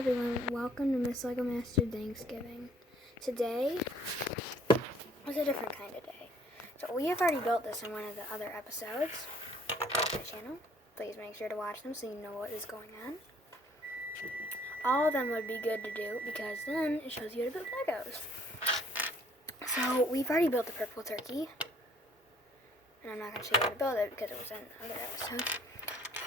everyone, welcome to Miss Lego Master Thanksgiving. Today was a different kind of day. So we have already built this in one of the other episodes of my channel. Please make sure to watch them so you know what is going on. All of them would be good to do because then it shows you how to build Legos. So we've already built the purple turkey. And I'm not going to show you how to build it because it was in another episode.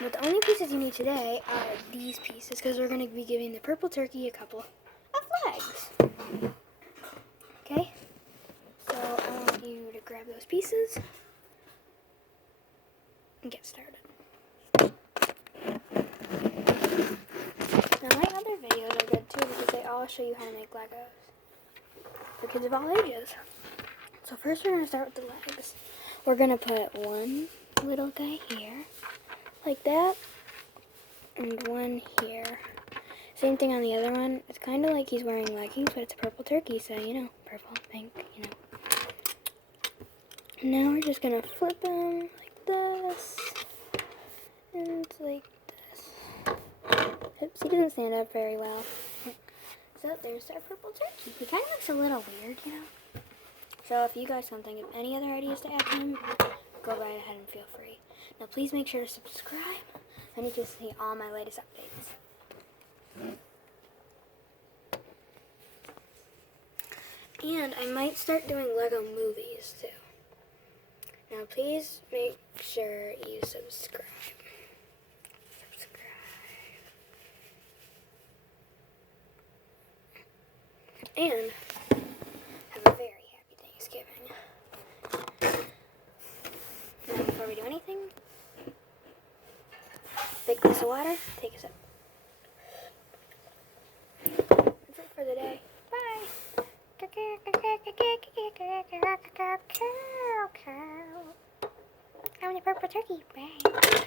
But the only pieces you need today are these pieces because we're going to be giving the purple turkey a couple of legs. Okay? So I want you to grab those pieces and get started. Now my other videos are good too because they all show you how to make Legos for kids of all ages. So first we're going to start with the legs. We're going to put one little guy here, like that, and one here. Same thing on the other one. It's kind of like he's wearing leggings, but it's a purple turkey, so you know, purple, pink, you know. Now we're just going to flip him like this, and like this. Oops, he doesn't stand up very well. So there's our purple turkey. He kind of looks a little weird, you know. So if you guys don't think of any other ideas to add to him, go right ahead and feel free. Now please make sure to subscribe. I need to see all my latest updates. And I might start doing Lego movies too. Now please make sure you subscribe. And have a very happy Thanksgiving. Now before we do anything, big glass of water, take a sip. That's it for the day. Bye. I'm the purple turkey. Bye.